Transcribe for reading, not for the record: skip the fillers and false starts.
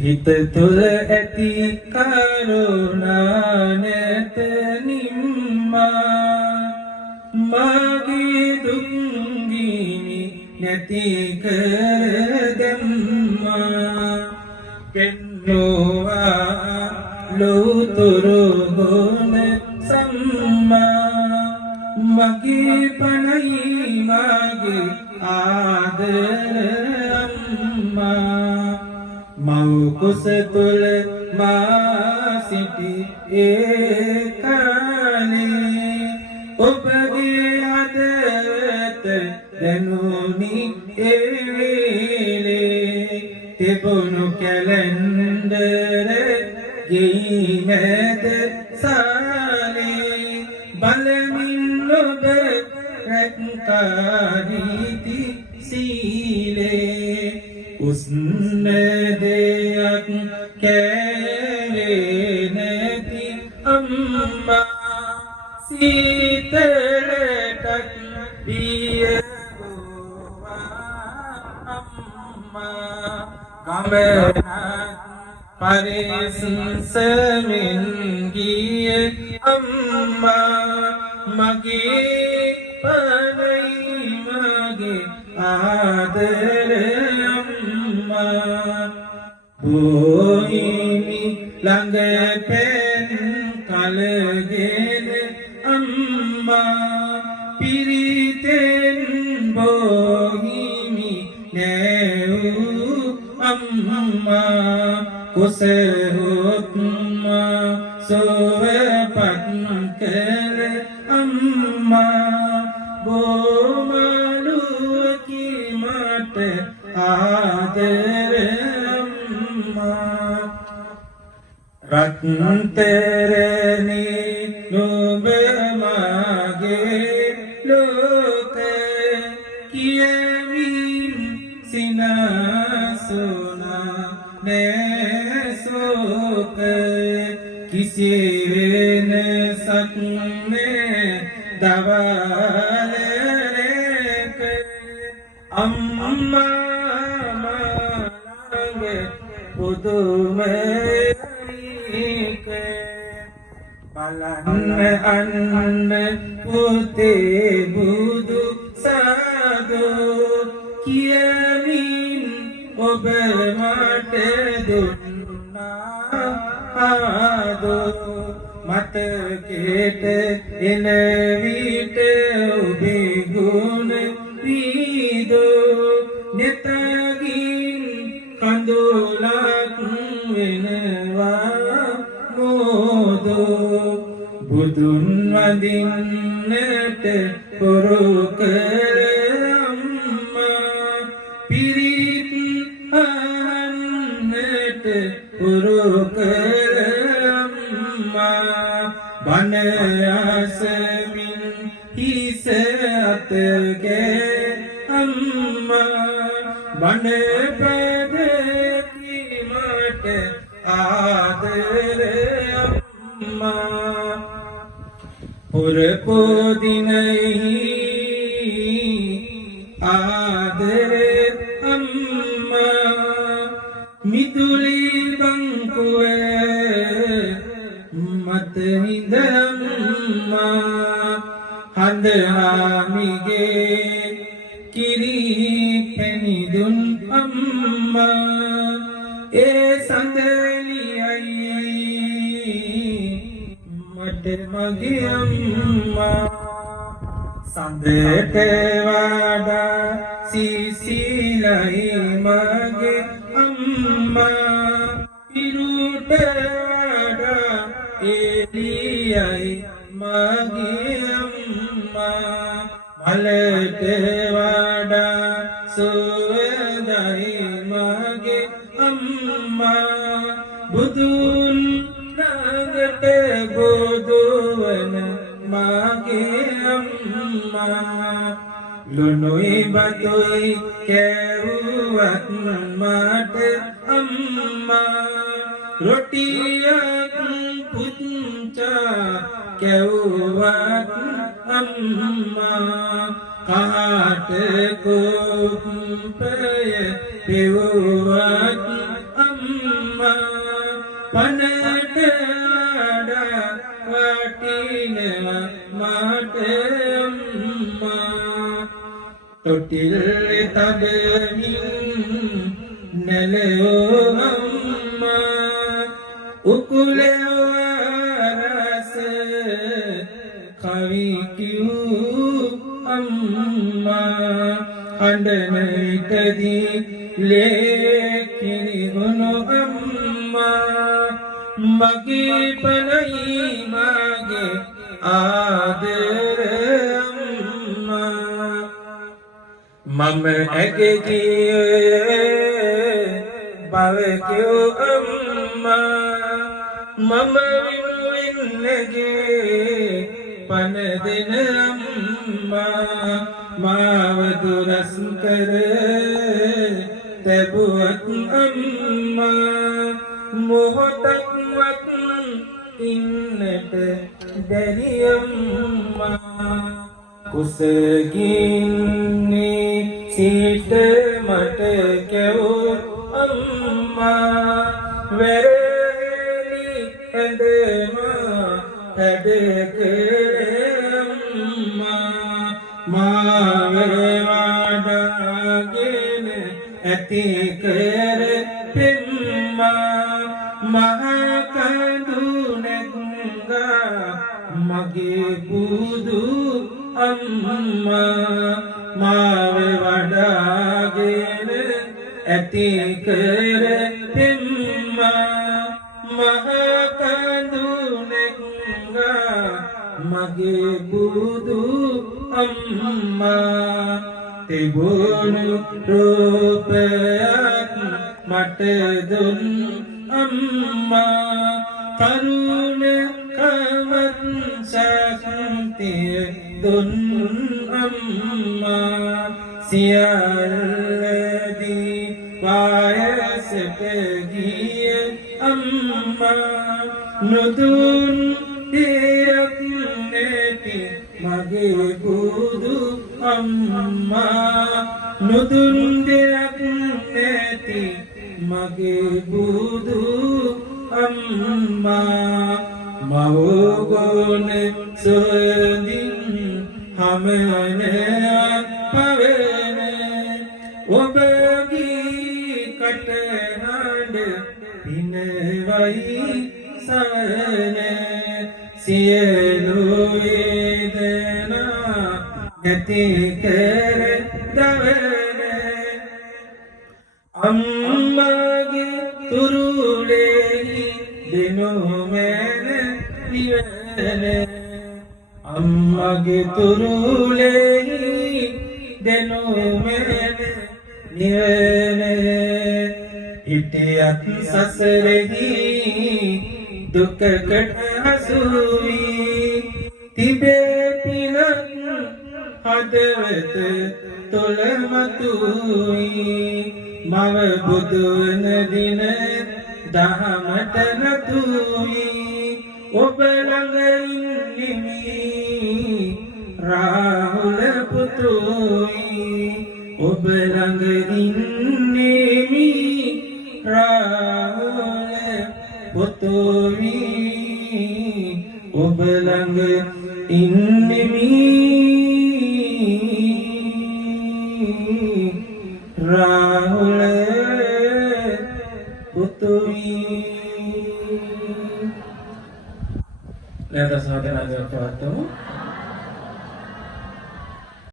හිත තුළ ඇති කරුණා නැත නිම්මා මගේ දුක් ගිනි නැති කර දැම්මා පෙන්නුවා ලෝතුරු ගුණ සම්මා මගේ පණයි මගේ ආදර අම්මා මව් කුස තුළ මා සිටි ඒ කාලේ ඔබගේ අදට දැනුනි ඒ වේලේ තිබුණු කැලෙන්ඩර ගෙයි මැද සාලේ බලමින් ඔබ රැක්කාරීති සීලේ උස්න දෙයක් කෑවේ නැති අම්මා සීතලටත් පියගෝවා අම්මා ගමනක් පරිස්සමින් ගිය අම්මා මගේ පණයි මගේ ආදර අම්මා බොහිමි ළඟ පෙන් කලගෙන අම්මා පිරිතෙන් බොහිමි නැවූ අම්මා කුසහොත්මා සොවපත් කළ අම්මා බොමලුවකි මට ආදර අම්මා රත්තරනේ නුඹ මගේ ලෝක කියමින් සිනාසුනා නැසෝක කිසි වෙනසක් නෑ දවල් රැක අම්මා මලඟ පුදුමයික බලන්න අන්න පුතේ බුදු සාදෝ කියමින් ඔබ මට දුන්නා ආදෝ මතකෙට එන විට ඔබේ ගුණ වීදෝ නෙතගින් කඳුලක් වෙනවා මෝදෝ බුදුන් වඳින්නට පොරු කර අම්මා පිරිත් අහන්නට පොරු කර අම්මා බණ අසමින් හිස අතගේ අම්මා බණ පදකි මට ආදර අම්මා පුරපෝදිනයි ආදර අම්මා මිදුලි බංකුවේ මත හිඳ අම්මා හඳ හාමිගේ කිරි පැණිදුන් අම්මා ඒ සඳලියයි මට මගේ අම්මා සඳට වඩා සිසිලයි මගේ අම්මා පිරුට වඩා එළියයි මගේ අම්මා මලට වඩා සුවඳයි මගේ අම්මා බුදුන් ළඟට බුදුවන මගේ අම්මා ලුණුයි බතුයි කැවුවත් මට අම්මා රොටියක් පුංචා කැවුවත් අම්මා කාට කුප්පය පෙවුවත් අම්මා පනට වඩා වටිනවා මට අම්මා තොටිල් තබමින් නැලෝ අම්මා උකුලේ රස කවි කියූ අම්මා අඬන විටදී ලේකිරි ගුණු අම්මා මගේ පලයි මගේ ආදර අම්මා මම ඇගෙගියේ බවකියු අම්මා මම විමුවෙන්නගේ පන දෙන අම්මා මාව දුරස් කර තැබුවත් අම්මා මොහොතක්වත් ඉන්නට බැරි අම්මා කුසගින්නේ සිට මට කැවූ අම්මා වැරහෙලි ඇඳම හැඩකර අම්මා මාව වඩාගෙන ඇති කර පෙම්මා මහකඳු නැගුංගා මගේ බුදු අම්මා මාව වඩාගෙන ඇති කර පෙම්මා මහකඳු නැගුංගා මගේ බුදු අම්මා තිබුණු රූපයක් මට දුන් අම්මා තරුණ කමත් ශක්තිය දුන් අම්මා සියල්ලදී වයසට ගිය අම්මා නුදුන් දෙයක් නැති මගේ බුදු අම්මා නුදුන් දෙයක් නැති මගේ බුදු අම්මා මවගුණ සොයමින් හමන පවන ඔබගේ කටහඬ පිනවයි සවන සියලු වේදනා නැති කර දවන අම්මගේ තුරුලෙහි දෙනොමැන නිවන අම්මගේ තුරුලෙහි දෙනොමැන නිවන හිටියත් සසරෙහි දුකකට හසු වී තිබේ පිනක් හදවත තුළ මතුවී මව බුදු වන දින දහමට නතුවී ඔබ ළඟ ඉන්නෙමි රාහුල පුතුයි ඔබ ළඟ ඉන්නෙමි රාහුල පුතුයි ඔබ ළඟ ඉන්නෙමි රාහුල පුතුයි Lihat sahabat yang